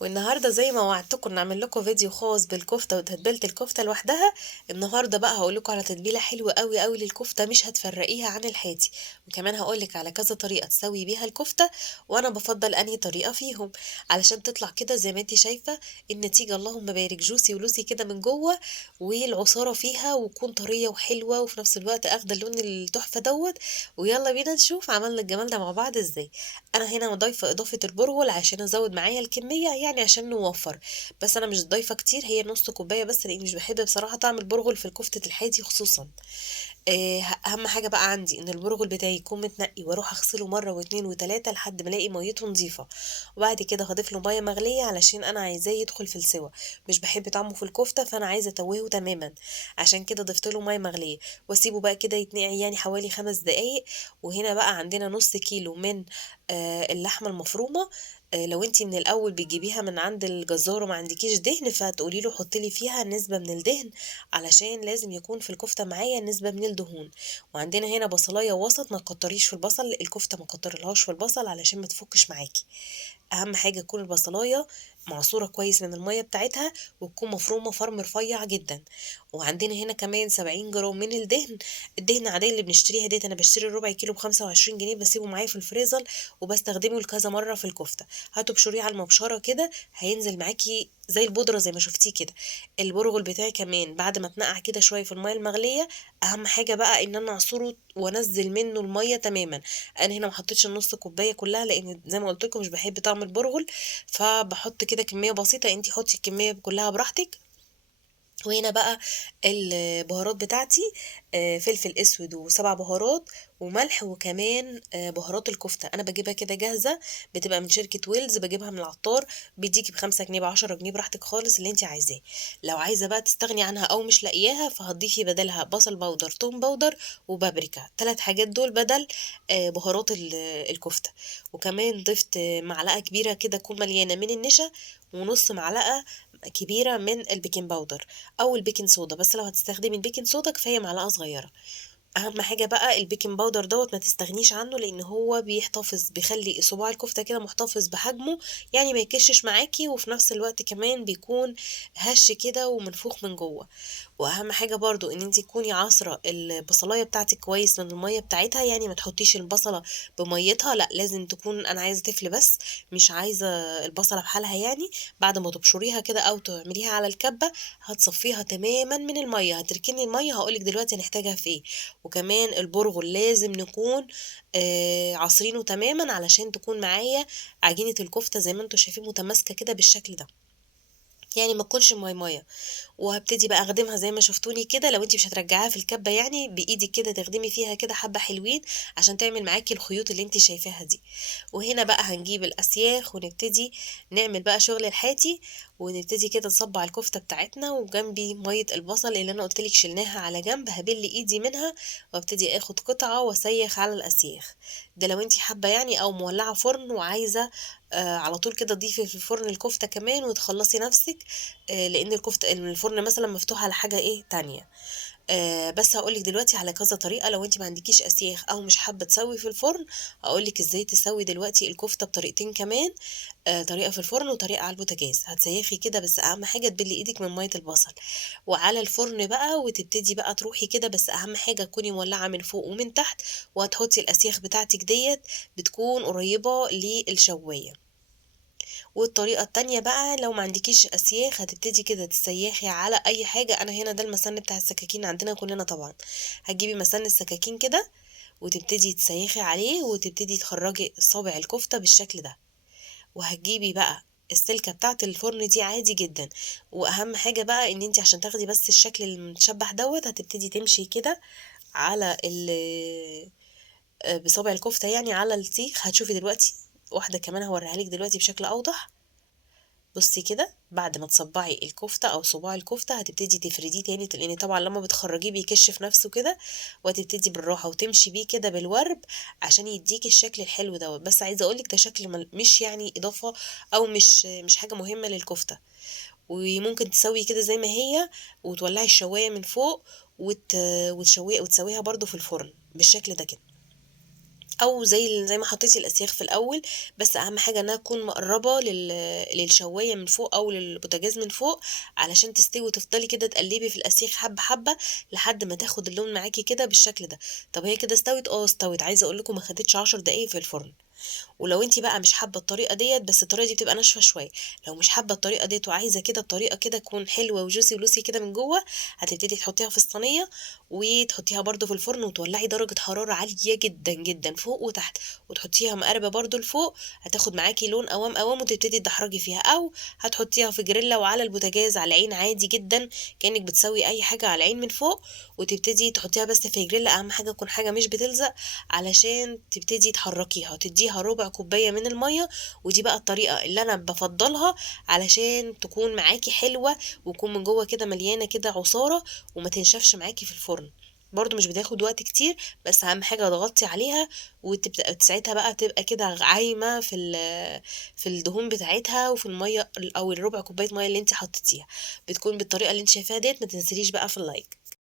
والنهارده زي ما وعدتكم نعمل لكم فيديو خاص بالكفته وتتبيله الكفته لوحدها. النهارده بقى هقول لكم على تتبيله حلوه قوي قوي للكفته، مش هتفرقيها عن الحاتي. وكمان هقول لك على كذا طريقه تسوي بيها الكفته، وانا بفضل انهي طريقه فيهم علشان تطلع كده زي ما انت شايفه. النتيجه اللهم بارك جوسي ولوسي كده من جوه، والعصاره فيها وتكون طريه وحلوه وفي نفس الوقت اخده اللون التحفه دوت. ويلا بينا نشوف عملنا الجمال ده مع بعض ازاي. انا هنا ضايفه اضافه البرغل عشان ازود معايا الكميه، يعني عشان نوفر. بس انا مش ضايفه كتير، هي نص كوبايه بس، لاني مش بحب بصراحه طعم البرغل في كفته الحادي خصوصا. اهم حاجه بقى عندي ان البرغل بتاعي يكون متنقي، واروح اغسله مره واتنين وتلاته لحد ما الاقي ميته نظيفه. وبعد كده هضيف له ميه مغليه علشان انا عايزاه يدخل في السوا. مش بحب طعمه في الكفته، فانا عايزه اتوهه تماما. عشان كده ضفت له ميه مغليه، واسيبه بقى كده يتنقع يعني حوالي 5 دقايق. وهنا بقى عندنا نص كيلو من اللحمه المفرومه. لو انتي من الاول بتجيبيها من عند الجزار وما عندكيش دهن، فتقولي له حطي لي فيها نسبه من الدهن، علشان لازم يكون في الكفتة معايا نسبة من الدهون. وعندنا هنا بصلاية وسط، ما تكتريش في البصل، الكفتة ما تكترلهاش في البصل علشان ما تفكش معاكي. اهم حاجة تكون البصلاية معصورة كويس من المية بتاعتها، وتكون مفرومة فرم رفيع جدا. وعندنا هنا كمان 70 جرام من الدهن. الدهن العادية اللي بنشتريها ديت، انا بشتري الربع كيلو ب25 جنيه، بسيبه معايا في الفريزر وبستخدمه لكذا مرة في الكفتة. هتبشريه على المبشرة كده، هينزل معاكي زي البودرة زي ما شفتيه كده. البرغل بتاعي كمان بعد ما اتنقع كده شوية في المية المغلية، اهم حاجة بقى ان انا اعصره وانزل منه المية تماما. انا هنا ما حطيتش النص كوبايه كلها، لان زي ما قلت لكم مش بحب طعم البرغل، فبحط كده كميه بسيطه، انتي حطي الكميه كلها براحتك. وهنا بقى البهارات بتاعتي، فلفل اسود وسبع بهارات وملح، وكمان بهارات الكفتة انا بجيبها كده جاهزة، بتبقى من شركة ويلز، بجيبها من العطار. بيديكي ب5 جنيه ب10 جنيه براحتك خالص اللي انت عايزاه. لو عايزة بقى تستغني عنها او مش لاقياها، فهتضيفي بدلها بصل بودر، توم بودر، وبابريكا. 3 حاجات دول بدل بهارات الكفتة. وكمان ضفت معلقة كبيرة كده تكون مليانة من النشا، ونص معلقة كبيرة من البيكنج باودر او البيكنج صودا، بس لو هتستخدمي البيكنج صودا كفايه معلقه صغيره. اهم حاجه بقى البيكنج باودر دوت ما تستغنيش عنه، لان هو بيخلي صباع الكفته كده محتفظ بحجمه، يعني ما يكشش معاكي، وفي نفس الوقت كمان بيكون هش كده ومنفوخ من جوه. واهم حاجه برضو ان انت تكوني عصره البصلايه بتاعتك كويس من الميه بتاعتها، يعني ما تحطيش البصله بميتها، لا لازم تكون، انا عايزه تفل بس، مش عايزه البصله بحالها يعني. بعد ما تبشريها كده او تعمليها على الكبه، هتصفيها تماما من الميه، هتركني الميه، هقولك دلوقتي هنحتاجها في ايه. وكمان البرغل لازم نكون عصرينه تماما علشان تكون معايا عجينه الكفته زي ما انتوا شايفين متماسكه كده بالشكل ده، يعني ما تكونش ميه. وهابتدي بقى اخدمها زي ما شفتوني كده، لو انت مش هترجعيها في الكبه يعني بايدك كده تخدمي فيها كده حبه حلوين عشان تعمل معاكي الخيوط اللي انت شايفاها دي. وهنا بقى هنجيب الاسياخ ونبتدي نعمل بقى شغل الحاتي، ونبتدي كده نصبع الكفته بتاعتنا، وجنبي ميه البصل اللي انا قلت لك شلناها على جنب، هبل ايدي منها وابتدي اخد قطعه واسيخ على الاسياخ. ده لو انت حابه يعني، او مولعه فرن وعايزه على طول كده ضيفي في الفرن الكفته كمان وتخلصي نفسك. لان الفرن مثلا مفتوح على حاجه ايه تانية. بس هقولك دلوقتي على كذا طريقه، لو انت ما عندكيش اسياخ او مش حابه تسوي في الفرن، هقولك ازاي تسوي دلوقتي الكفته بطريقتين كمان. طريقه في الفرن وطريقه على البوتاجاز. هتسيخي كده، بس اهم حاجه تبلي ايدك من ميه البصل، وعلى الفرن بقى، وتبتدي بقى تروحي كده، بس اهم حاجه تكوني مولعه من فوق ومن تحت. وهتحطي الاسياخ بتاعتك ديت بتكون قريبه للشوايه. والطريقة التانية بقى، لو ما عندكيش اسياخ، هتبتدي كده تسيخي على اي حاجة. انا هنا ده المسن بتاع السكاكين عندنا كلنا طبعا. هتجيبي مسن السكاكين كده، وتبتدي تسيخي عليه، وتبتدي تخرجي صابع الكفتة بالشكل ده. وهتجيبي بقى السلكة بتاعة الفرن دي عادي جدا. واهم حاجة بقى ان انت عشان تاخدي بس الشكل المتشبح دوت، هتبتدي تمشي كده على بصابع الكفتة يعني على السيخ. هتشوفي دلوقتي واحدة كمان هوريها لك دلوقتي بشكل اوضح. بصي كده، بعد ما تصبعي الكفتة او صباع الكفتة، هتبتدي تفرديه تاني، لان طبعا لما بتخرجيه بيكشف نفسه كده. وهتبتدي بالراحة وتمشي بيه كده بالورب عشان يديك الشكل الحلو دوت. بس عايزة اقولك ده شكل مش يعني اضافة، او مش حاجة مهمة للكفتة. وممكن تسوي كده زي ما هي، وتولعي الشواية من فوق، وتسويها برضو في الفرن بالشكل ده كده. أو زي ما حطيتِ الأسياخ في الأول، بس أهم حاجة إنها تكون مقرّبة للشواية من فوق أو للبوتاجاز من فوق، علشان تستوي وتفضلي كده تقلّبي في الأسياخ حبّة، حبّة، لحد ما تاخد اللون معاكِ كده بالشكل ده. طب هي كده استوت؟ آه استوت، عايزة أقول لكم ما خدتش 10 دقايق في الفرن. ولو أنتِ بقى مش حابة الطريقة ديّة، بس الطريقة دي بتبقى ناشفة شوية، لو مش حابة الطريقة ديّة وعايزة كده الطريقة كده تكون حلوة وjuicy وlucy كده من جوّه، هتبتدي تحطيها في الصينية وتحطيها برضه في الفرن وتولّعي درجة حرارة عالية جدًا، جدًا فوق وتحت، وتحطيها مقاربة برضه لفوق، هتاخد معاكِ لون قوام، قوام وتبتدي تدحرجي فيها، أو هتحطيها في جريلا وعلى البوتاجاز على العين عادي جدًا، كأنِك بتسوي أي حاجة على العين من فوق، وتبتدي تحطيها بس في جريلا، أهم حاجة تكون حاجة مش بتلزق علشان تبتدي تحرّكيها، تدّيها ربع كوباية من المَيّة، ودي بقى الطريقة اللي أنا بافضّلها علشان تكون معاكِ حلوة، وتكون من جوّه كده مليانة كده عصارة، وما تنشفش معاكِ في الفرن، برضه مش بتاخد وقت كتير، بس أهم حاجة تغطّي عليها ساعتها بقى تبقى كده عايمة في الدهون بتاعتها وفي المَيّة أو الربع كوباية مَيّة اللي أنتِ حطيتيها، بتكون بالطريقة اللي أنتِ شايفاها ديّة، ما تنسينيش بقى في اللايك.